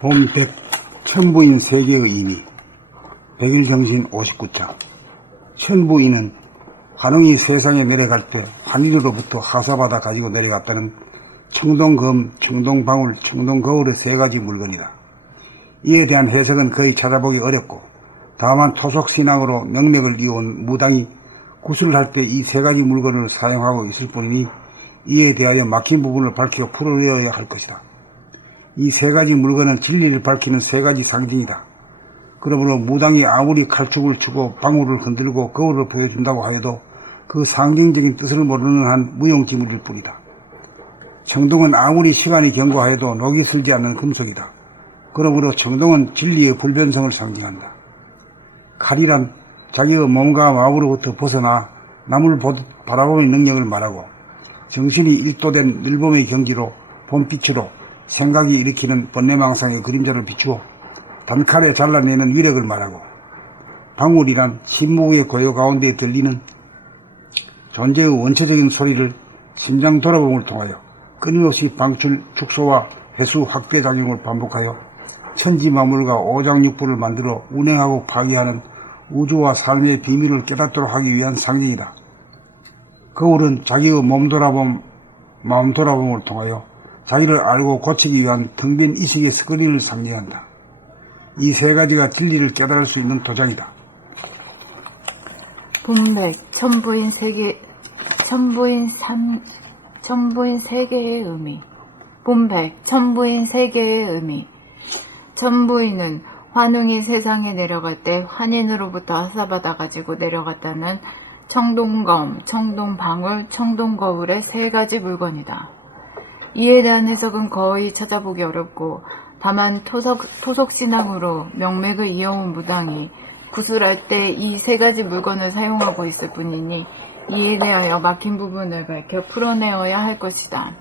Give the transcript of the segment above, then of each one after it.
봄백 천부인 세계의 의미 백일정신 59차. 천부인은 환웅이 세상에 내려갈 때 환인으로부터 하사받아 가지고 내려갔다는 청동검, 청동방울, 청동거울의 세 가지 물건이다. 이에 대한 해석은 거의 찾아보기 어렵고 다만 토속신앙으로 명맥을 이어온 무당이 구슬을 할 때 이 세 가지 물건을 사용하고 있을 뿐이니 이에 대하여 막힌 부분을 밝혀 풀어내어야 할 것이다. 이 세 가지 물건은 진리를 밝히는 세 가지 상징이다. 그러므로 무당이 아무리 칼축을 치고 방울을 흔들고 거울을 보여준다고 하여도 그 상징적인 뜻을 모르는 한 무용지물일 뿐이다. 청동은 아무리 시간이 경과하여도 녹이 슬지 않는 금속이다. 그러므로 청동은 진리의 불변성을 상징한다. 칼이란 자기의 몸과 마음으로부터 벗어나 남을 바라보는 능력을 말하고 정신이 일도된 늘봄의 경지로 봄빛으로 생각이 일으키는 번뇌망상의 그림자를 비추어 단칼에 잘라내는 위력을 말하고 방울이란 침묵의 고요 가운데 들리는 존재의 원초적인 소리를 심장 돌아봄을 통하여 끊임없이 방출, 축소와 회수, 확대 작용을 반복하여 천지만물과 오장육부를 만들어 운행하고 파괴하는 우주와 삶의 비밀을 깨닫도록 하기 위한 상징이다. 거울은 자기의 몸 돌아봄, 마음 돌아봄을 통하여 자기를 알고 고치기 위한 텅 빈 의식의 스크린을 상징한다. 이 세 가지가 진리를 깨달을 수 있는 도장이다. 봄백, 천부인 세계의 의미. 봄백, 천부인 세계의 의미. 천부인은 환웅이 세상에 내려갈 때 환인으로부터 하사받아 가지고 내려갔다는 청동검, 청동방울, 청동거울의 세 가지 물건이다. 이에 대한 해석은 거의 찾아보기 어렵고 다만 토속신앙으로 명맥을 이어온 무당이 구슬할 때 이 세 가지 물건을 사용하고 있을 뿐이니 이에 대하여 막힌 부분을 밝혀 풀어내어야 할 것이다.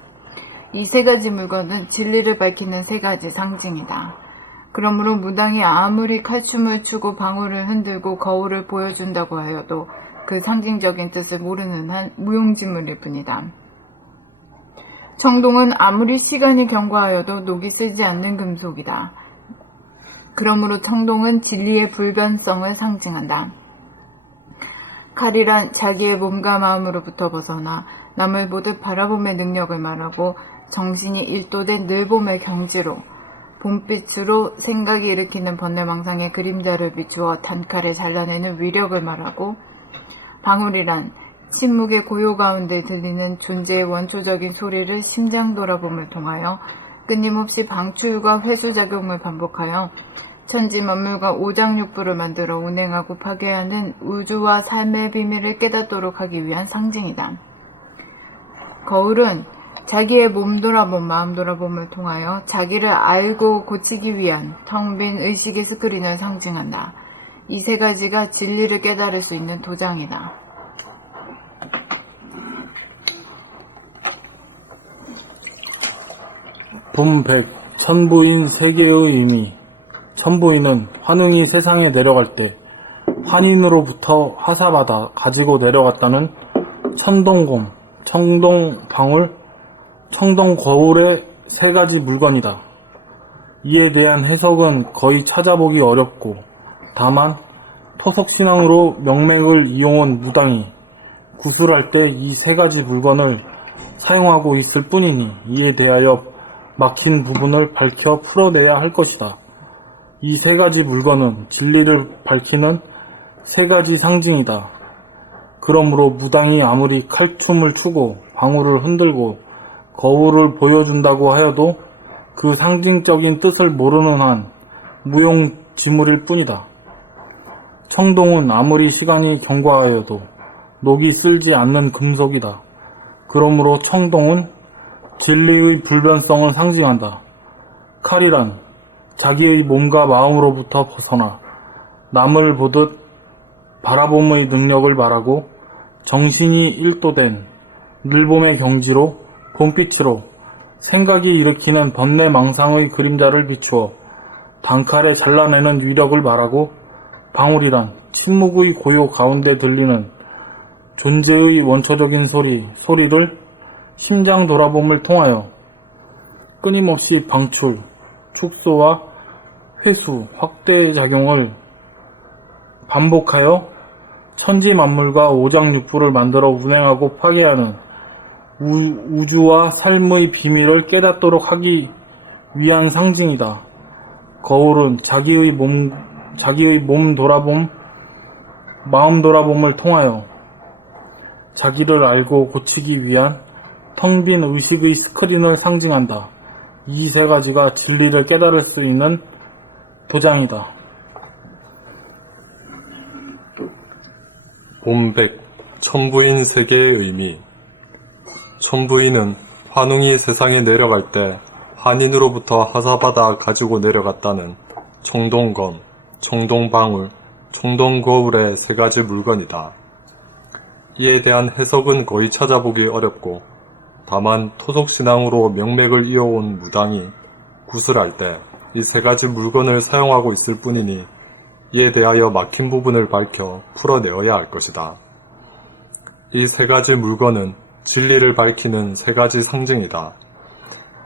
이 세 가지 물건은 진리를 밝히는 세 가지 상징이다. 그러므로 무당이 아무리 칼춤을 추고 방울을 흔들고 거울을 보여준다고 하여도 그 상징적인 뜻을 모르는 한 무용지물일 뿐이다. 청동은 아무리 시간이 경과하여도 녹이 슬지 않는 금속이다. 그러므로 청동은 진리의 불변성을 상징한다. 칼이란 자기의 몸과 마음으로부터 벗어나 남을 보듯 바라봄의 능력을 말하고 정신이 일도된 늘봄의 경지로 봄빛으로 생각이 일으키는 번뇌망상의 그림자를 비추어 단칼에 잘라내는 위력을 말하고 방울이란 침묵의 고요 가운데 들리는 존재의 원초적인 소리를 심장 돌아봄을 통하여 끊임없이 방출과 회수작용을 반복하여 천지만물과 오장육부를 만들어 운행하고 파괴하는 우주와 삶의 비밀을 깨닫도록 하기 위한 상징이다. 거울은 자기의 몸 돌아봄, 마음 돌아봄을 통하여 자기를 알고 고치기 위한 텅 빈 의식의 스크린을 상징한다. 이 세 가지가 진리를 깨달을 수 있는 도장이다. 봄백, 천부인 세계의 의미. 천부인은 환웅이 세상에 내려갈 때 환인으로부터 하사받아 가지고 내려갔다는 천동검, 청동방울, 청동거울의 세 가지 물건이다. 이에 대한 해석은 거의 찾아보기 어렵고 다만 토속신앙으로 명맥을 이용한 무당이 구슬할 때 이 세 가지 물건을 사용하고 있을 뿐이니 이에 대하여 막힌 부분을 밝혀 풀어내야 할 것이다. 이 세 가지 물건은 진리를 밝히는 세 가지 상징이다. 그러므로 무당이 아무리 칼춤을 추고 방울을 흔들고 거울을 보여준다고 하여도 그 상징적인 뜻을 모르는 한 무용지물일 뿐이다. 청동은 아무리 시간이 경과하여도 녹이 슬지 않는 금속이다. 그러므로 청동은 진리의 불변성을 상징한다. 칼이란 자기의 몸과 마음으로부터 벗어나 남을 보듯 바라봄의 능력을 말하고 정신이 일도된 늘봄의 경지로 봄빛으로 생각이 일으키는 번뇌망상의 그림자를 비추어 단칼에 잘라내는 위력을 말하고 방울이란 침묵의 고요 가운데 들리는 존재의 원초적인 소리를 심장 돌아봄을 통하여 끊임없이 방출, 축소와 회수, 확대 작용을 반복하여 천지 만물과 오장육부를 만들어 운행하고 파괴하는 우주와 삶의 비밀을 깨닫도록 하기 위한 상징이다. 거울은 자기의 몸 돌아봄, 마음 돌아봄을 통하여 자기를 알고 고치기 위한 텅 빈 의식의 스크린을 상징한다. 이 세 가지가 진리를 깨달을 수 있는 도장이다. 봄백, 천부인 세계의 의미. 천부인은 환웅이 세상에 내려갈 때 환인으로부터 하사받아 가지고 내려갔다는 청동검, 청동방울, 청동거울의 세 가지 물건이다. 이에 대한 해석은 거의 찾아보기 어렵고 다만 토속신앙으로 명맥을 이어온 무당이 구슬할 때 이 세 가지 물건을 사용하고 있을 뿐이니 이에 대하여 막힌 부분을 밝혀 풀어내어야 할 것이다. 이 세 가지 물건은 진리를 밝히는 세 가지 상징이다.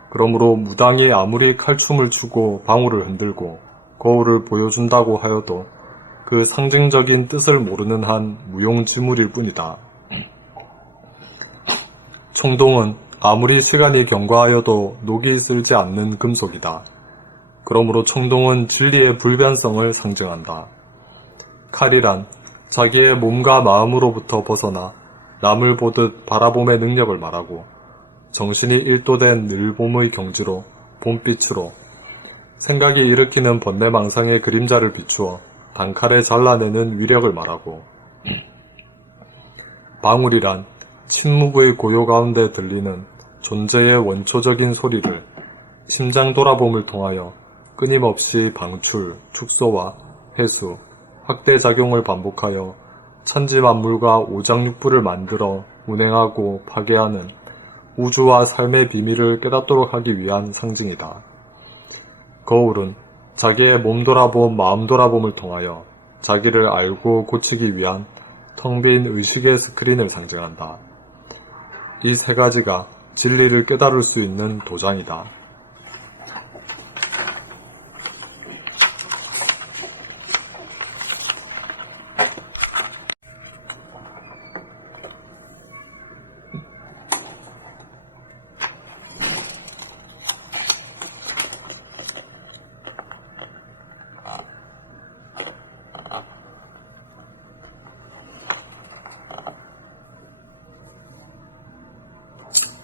그러므로 무당이 아무리 칼춤을 추고 방울을 흔들고 거울을 보여준다고 하여도 그 상징적인 뜻을 모르는 한 무용지물일 뿐이다. 청동은 아무리 시간이 경과하여도 녹이 슬지 않는 금속이다. 그러므로 청동은 진리의 불변성을 상징한다. 칼이란 자기의 몸과 마음으로부터 벗어나 남을 보듯 바라봄의 능력을 말하고 정신이 일도된 늘봄의 경지로 봄빛으로 생각이 일으키는 번뇌망상의 그림자를 비추어 단칼에 잘라내는 위력을 말하고 방울이란 침묵의 고요 가운데 들리는 존재의 원초적인 소리를 심장 돌아봄을 통하여 끊임없이 방출, 축소와 회수, 확대작용을 반복하여 천지만물과 오장육부를 만들어 운행하고 파괴하는 우주와 삶의 비밀을 깨닫도록 하기 위한 상징이다. 거울은 자기의 몸 돌아봄, 마음 돌아봄을 통하여 자기를 알고 고치기 위한 텅 빈 의식의 스크린을 상징한다. 이 세 가지가 진리를 깨달을 수 있는 도장이다.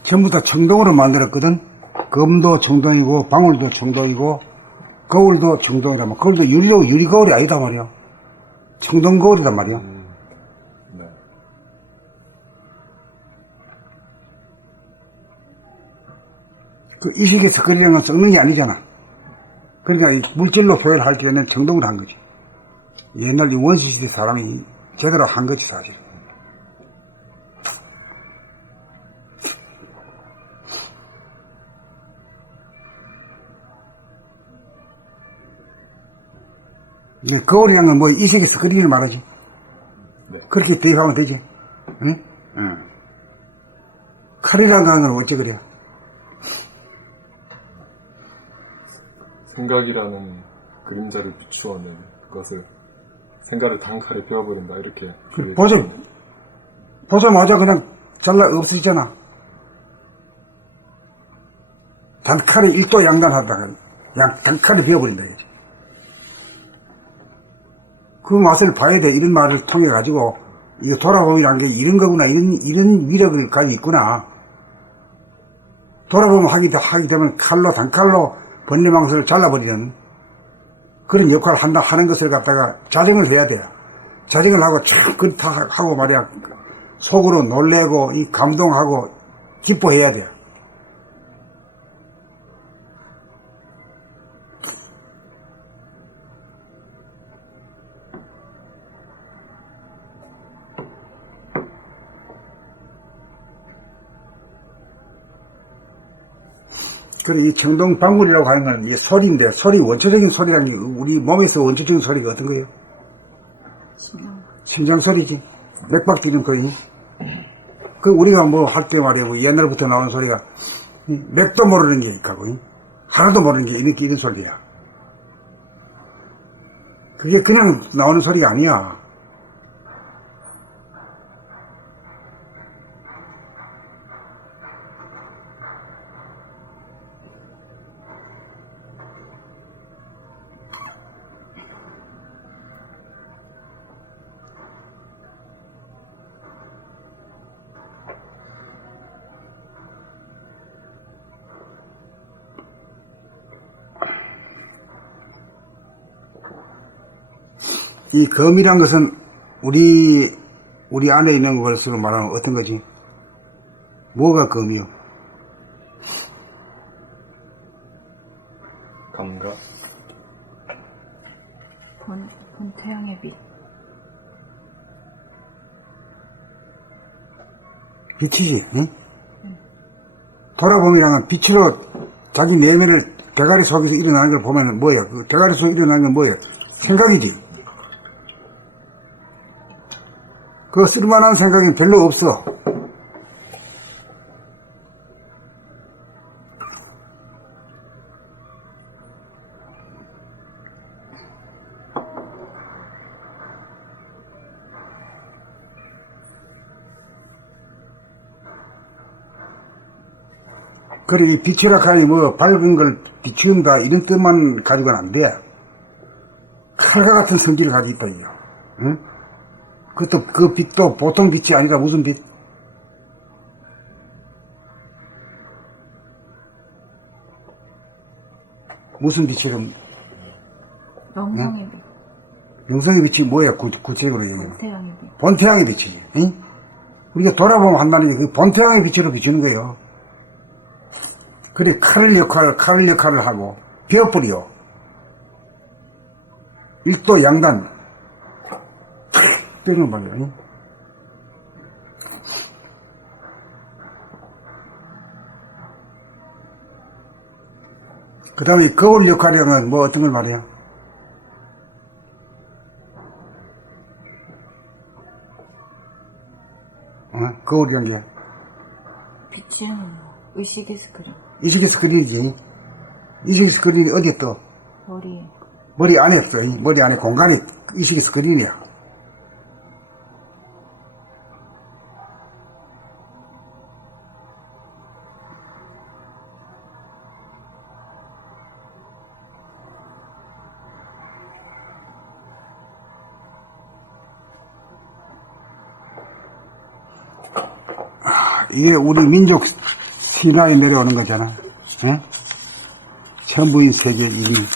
전부 다 청동으로 만들었거든. 검도 청동이고 방울도 청동이고 거울도 청동이라면 거울도 유리 거울이 아니다 말이야. 청동 거울이란 말이야. 네. 그 이식에서 그리는 건 썩는 게 아니잖아. 그러니까 이 물질로 표현할 때는 청동을 한 거지. 옛날 이 원시시대 사람이 제대로 한 거지 사실. 거울이라는 건 뭐 이식에서 그리는 말하지. 네. 그렇게 대입하면 되지. 응? 응. 칼이라는 건 어째 그래? 생각이라는 그림자를 비추어낸 것을 생각을 단칼에 베어버린다 이렇게 보자마자 그냥 잘라 없어지잖아. 단칼에 일도 양단하다가 그냥 단칼에 베어버린다 이거지. 그 맛을 봐야 돼. 이런 말을 통해 가지고 이거 돌아봄이란 게 이런 거구나, 이런 위력을 가지고 있구나. 돌아보면 하게 되면 단칼로 번뇌망상을 잘라버리는 그런 역할을 하는 것을 갖다가 자정을 해야 돼요. 자정을 하고 참 그렇다 하고 말이야. 속으로 놀래고 이 감동하고 기뻐해야 돼요. 그리고 이 청동방울이라고 하는 건 이게 소리인데, 소리, 원초적인 소리라는 게 우리 몸에서 원초적인 소리가 어떤 거예요? 심장 소리지. 맥박 뛰는 거니. 우리가 뭐 할 때 말이야, 옛날부터 나온 소리가, 맥도 모르는 게 있고, 하나도 모르는 게 이런 소리야. 그게 그냥 나오는 소리가 아니야. 이 검이란 것은 우리 안에 있는 것으로 말하면 어떤 거지? 뭐가 검이요? 감각. 본 태양의 빛. 빛이지, 응? 돌아봄이란 빛으로 자기 내면을 대가리 속에서 일어나는 걸 보면 뭐예요? 그 대가리 속에 일어나는 건 뭐예요? 생각이지. 그 쓸만한 생각이 별로 없어. 그래, 이 빛이라 하니 뭐 밝은 걸 비추는다 이런 뜻만 가지고는 안 돼. 칼과 같은 성질을 가지고 있다 이거. 응? 그것도 그 빛도 보통 빛이 아니라 무슨 빛? 무슨 빛이럼? 영성의 빛. 영성의 빛이 뭐야? 구체적으로 얘기하면 태양의 빛. 본태양의 빛이지. 응? 우리가 돌아보면 한다는 게 그 본태양의 빛으로 비추는 거예요. 그래, 칼을 역할을 하고 베어뿌리요. 일도 양단 빼는 말이야. 그 다음에 거울 역할이라는 뭐 어떤 걸 말해요? 거울이란 게 비추는 의식의 스크린. 의식의 스크린이지. 의식의 스크린이 어디에 떠? 머리에. 머리 안에 있어. 머리 안에 공간이 의식의 스크린이야. 이게 우리 민족 신화에 내려오는 거잖아. 응? 천부인 세계 이미